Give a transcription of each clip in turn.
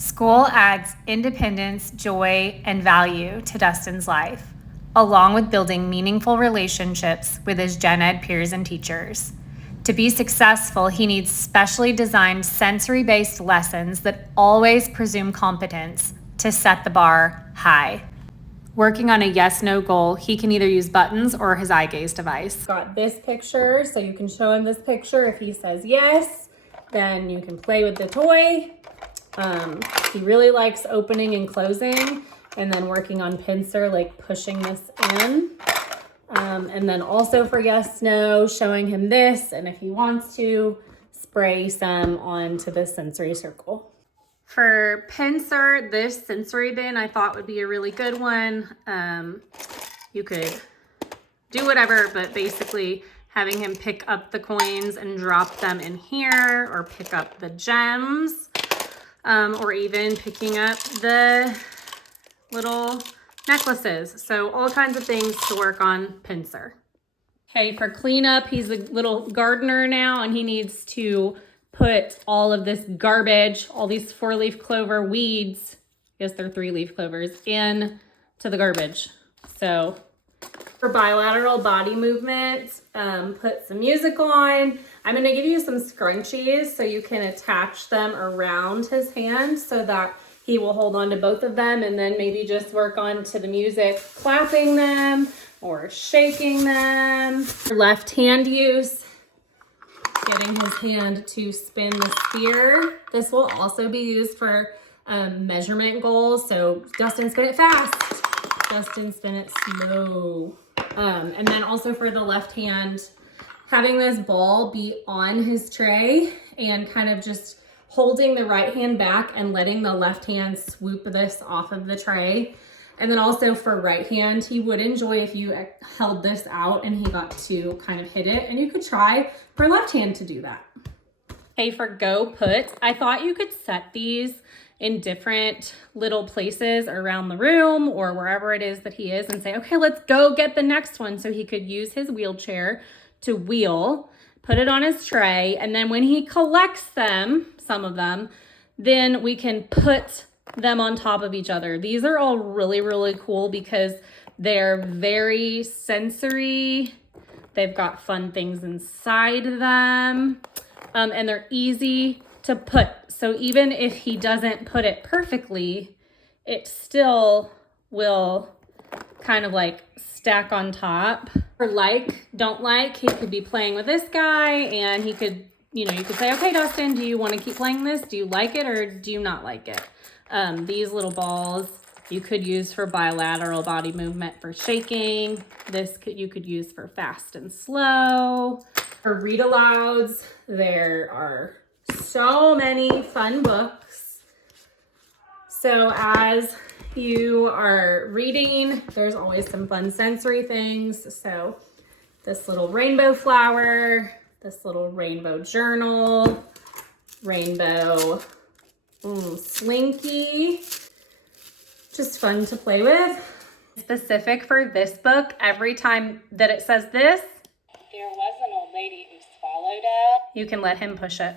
School adds independence, joy, and value to Dustin's life, along with building meaningful relationships with his gen ed peers and teachers. To be successful, he needs specially designed sensory-based lessons that always presume competence to set the bar high. Working on a yes-no goal, he can either use buttons or his eye gaze device. Got this picture, so you can show him this picture. If he says yes, then you can play with the toy. He really likes opening and closing, and then working on pincer, like pushing this in. And then also for yes, no, showing him this, and if he wants to, spray some onto the sensory circle. For pincer, this sensory bin I thought would be a really good one. You could do whatever, but basically having him pick up the coins and drop them in here, or pick up the gems, or even picking up the little necklaces. So all kinds of things to work on pincer. Okay, for cleanup, he's a little gardener now, and he needs to put all of this garbage, all these 4-leaf clover weeds, I guess they're 3-leaf clovers, in to the garbage. So for bilateral body movement, put some music on. I'm gonna give you some scrunchies so you can attach them around his hand so that he will hold on to both of them, and then maybe just work on to the music, clapping them or shaking them. For left hand use, getting his hand to spin the sphere. This will also be used for measurement goals. So Dustin, spin it fast. Dustin, spin it slow. And then also for the left hand, having this ball be on his tray and kind of just holding the right hand back and letting the left hand swoop this off of the tray. And then also for right hand, he would enjoy if you held this out and he got to kind of hit it. And you could try for left hand to do that. Okay, for go put, I thought you could set these in different little places around the room or wherever it is that he is, and say, okay, let's go get the next one. So he could use his wheelchair to wheel, put it on his tray, and then when he collects them, some of them, then we can put them on top of each other. These are all really, really cool because they're very sensory. They've got fun things inside them, and they're easy to put. So even if he doesn't put it perfectly, it still will kind of like stack on top. For like, don't like, he could be playing with this guy, and he could, you could say, okay, Dustin, do you want to keep playing this? Do you like it or do you not like it? These little balls you could use for bilateral body movement for shaking. You could use for fast and slow. For read alouds, there are so many fun books. So as you are reading, there's always some fun sensory things. So this little rainbow flower, this little rainbow journal, rainbow slinky, just fun to play with. Specific for this book, every time that it says this, there was an old lady who swallowed it, you can let him push it.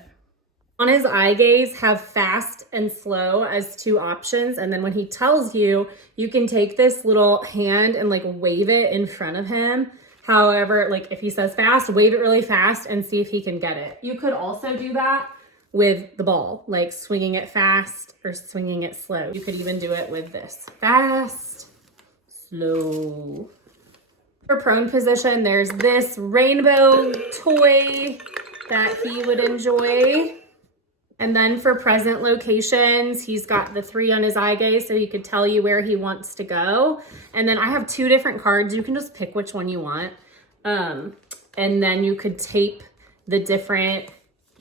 On his eye gaze, have fast and slow as 2 options. And then when he tells you, you can take this little hand and like wave it in front of him. However, like if he says fast, wave it really fast and see if he can get it. You could also do that with the ball, like swinging it fast or swinging it slow. You could even do it with this. Fast, slow. For prone position, there's this rainbow toy that he would enjoy. And then for present locations, he's got the 3 on his eye gaze so he could tell you where he wants to go. And then I have 2 different cards. You can just pick which one you want. And then you could tape the different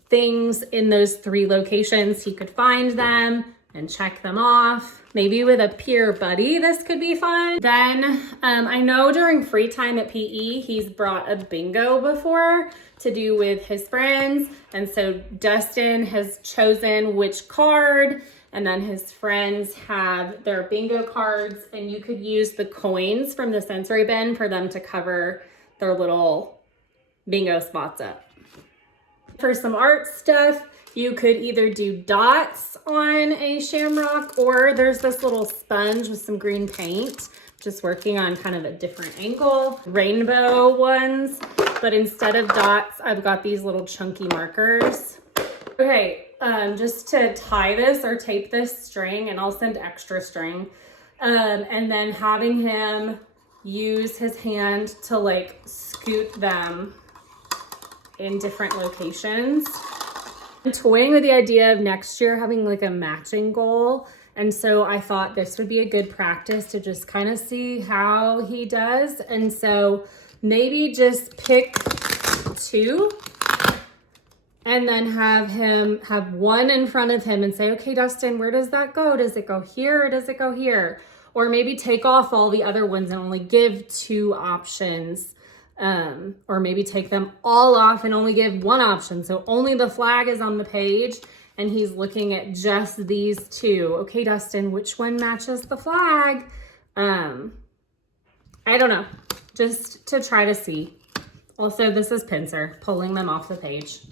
things in those 3 locations. He could find them and check them off. Maybe with a peer buddy, this could be fun. Then I know during free time at PE, he's brought a bingo before to do with his friends. And so Dustin has chosen which card, and then his friends have their bingo cards, and you could use the coins from the sensory bin for them to cover their little bingo spots up. For some art stuff, You could either do dots on a shamrock, or there's this little sponge with some green paint, just working on kind of a different angle. Rainbow ones, but instead of dots, I've got these little chunky markers. Okay, just to tie this or tape this string, and I'll send extra string, and then having him use his hand to like scoot them in different locations. I'm toying with the idea of next year having like a matching goal. And so I thought this would be a good practice to just kind of see how he does. And so maybe just pick 2 and then have him have one in front of him and say, okay, Dustin, where does that go? Does it go here or does it go here? Or maybe take off all the other ones and only give 2 options. Or maybe take them all off and only give 1 option. So only the flag is on the page and he's looking at just these 2. Okay, Dustin, which one matches the flag? I don't know, just to try to see. Also, this is pincer, pulling them off the page.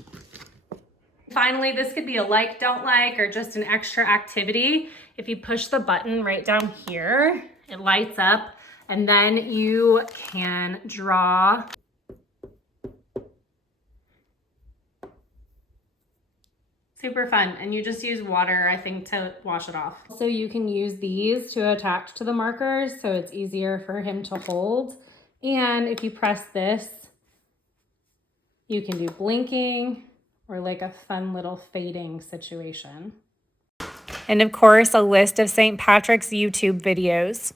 Finally, this could be a like, don't like, or just an extra activity. If you push the button right down here, it lights up. And then you can draw super fun. And you just use water, I think, to wash it off. So you can use these to attach to the markers so it's easier for him to hold. And if you press this, you can do blinking or like a fun little fading situation. And of course, a list of St. Patrick's YouTube videos.